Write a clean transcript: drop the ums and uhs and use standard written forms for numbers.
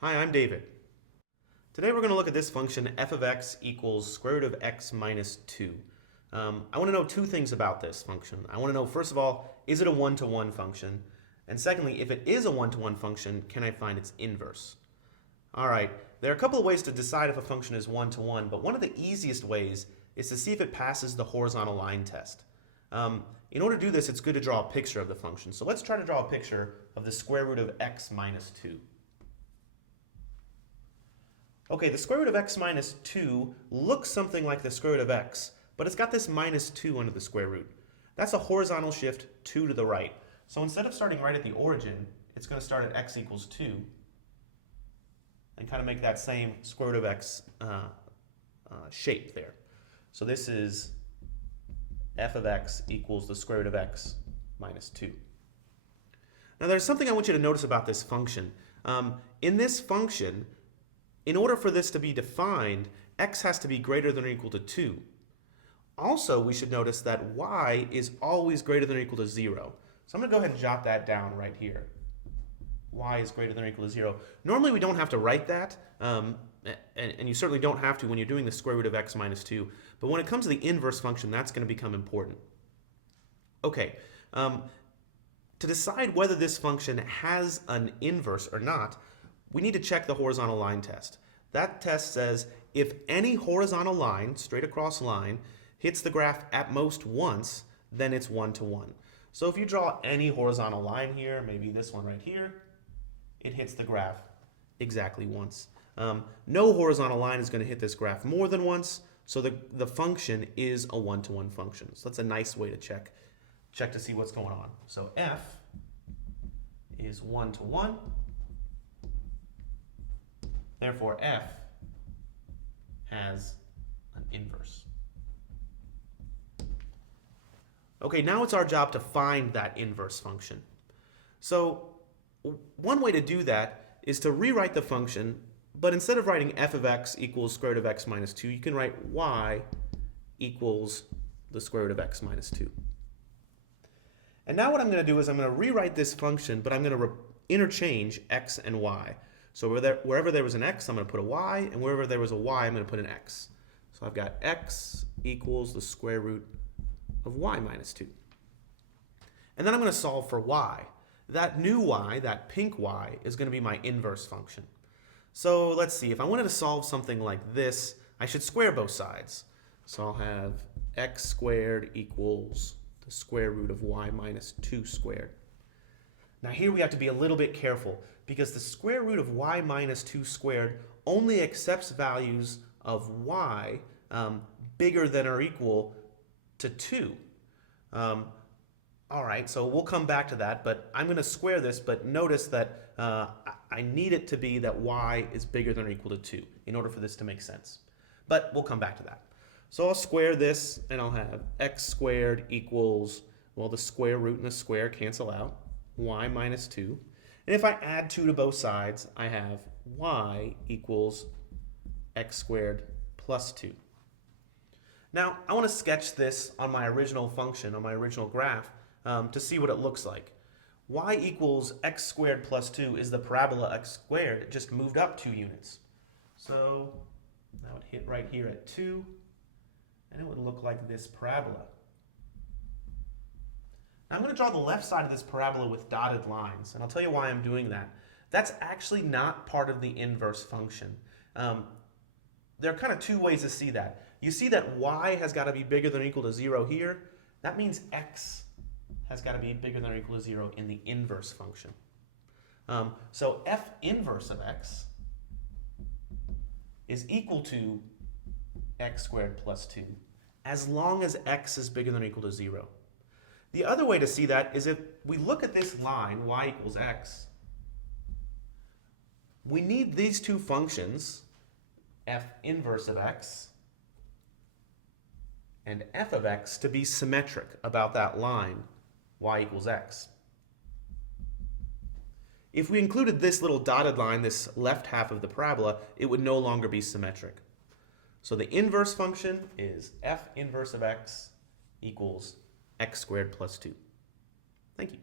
Hi, I'm David. Today we're going to look at this function f of x equals square root of x minus 2. I want to know two things about this function. I want to know, first of all, is it a one-to-one function? And secondly, if it is a one-to-one function, can I find its inverse? All right, there are a couple of ways to decide if a function is one-to-one, but one of the easiest ways is to see if it passes the horizontal line test. In order to do this, it's good to draw a picture of the function. So let's try to draw a picture of the square root of x minus 2. Okay, the square root of x minus 2 looks something like the square root of x, but it's got this minus 2 under the square root. That's a horizontal shift 2 to the right. So instead of starting right at the origin, it's going to start at x equals 2 and kind of make that same square root of x shape there. So this is f of x equals the square root of x minus 2. Now there's something I want you to notice about this function. In this function, in order for this to be defined, x has to be greater than or equal to 2. Also, we should notice that y is always greater than or equal to 0. So I'm going to go ahead and jot that down right here. Y is greater than or equal to 0. Normally we don't have to write that, and you certainly don't have to when you're doing the square root of x minus 2. But when it comes to the inverse function, that's going to become important. Okay, to decide whether this function has an inverse or not, we need to check the horizontal line test. That test says if any horizontal line, straight across line, hits the graph at most once, then it's one-to-one. So if you draw any horizontal line here, maybe this one right here, it hits the graph exactly once. No horizontal line is going to hit this graph more than once, so the function is a one-to-one function. So that's a nice way to check to see what's going on. So f is one-to-one. Therefore, f has an inverse. Okay, now it's our job to find that inverse function. So one way to do that is to rewrite the function, but instead of writing f of x equals square root of x minus 2, you can write y equals the square root of x minus 2. And now what I'm going to do is I'm going to rewrite this function, but I'm going to interchange x and y. So wherever there was an x, I'm going to put a y, and wherever there was a y, I'm going to put an x. So I've got x equals the square root of y minus 2. And then I'm going to solve for y. That new y, that pink y, is going to be my inverse function. So let's see, if I wanted to solve something like this, I should square both sides. So I'll have x squared equals the square root of y minus 2 squared. Now here we have to be a little bit careful, because the square root of y minus 2 squared only accepts values of y bigger than or equal to 2. All right, so we'll come back to that, but I'm going to square this, but notice that I need it to be that y is bigger than or equal to 2 in order for this to make sense. But we'll come back to that. So I'll square this, and I'll have x squared equals, well, the square root and the square cancel out, y minus 2. And if I add 2 to both sides, I have y equals x squared plus 2. Now, I want to sketch this on my original function, on my original graph, to see what it looks like. Y equals x squared plus 2 is the parabola x squared. It just moved up 2 units. So that would hit right here at 2, and it would look like this parabola. Now I'm going to draw the left side of this parabola with dotted lines, and I'll tell you why I'm doing that. That's actually not part of the inverse function. There are kind of two ways to see that. You see that y has got to be bigger than or equal to 0 here. That means x has got to be bigger than or equal to 0 in the inverse function. So f inverse of x is equal to x squared plus 2 as long as x is bigger than or equal to 0. The other way to see that is if we look at this line, y equals x, we need these two functions, f inverse of x and f of x, to be symmetric about that line, y equals x. If we included this little dotted line, this left half of the parabola, it would no longer be symmetric. So the inverse function is f inverse of x equals x squared plus 2. Thank you.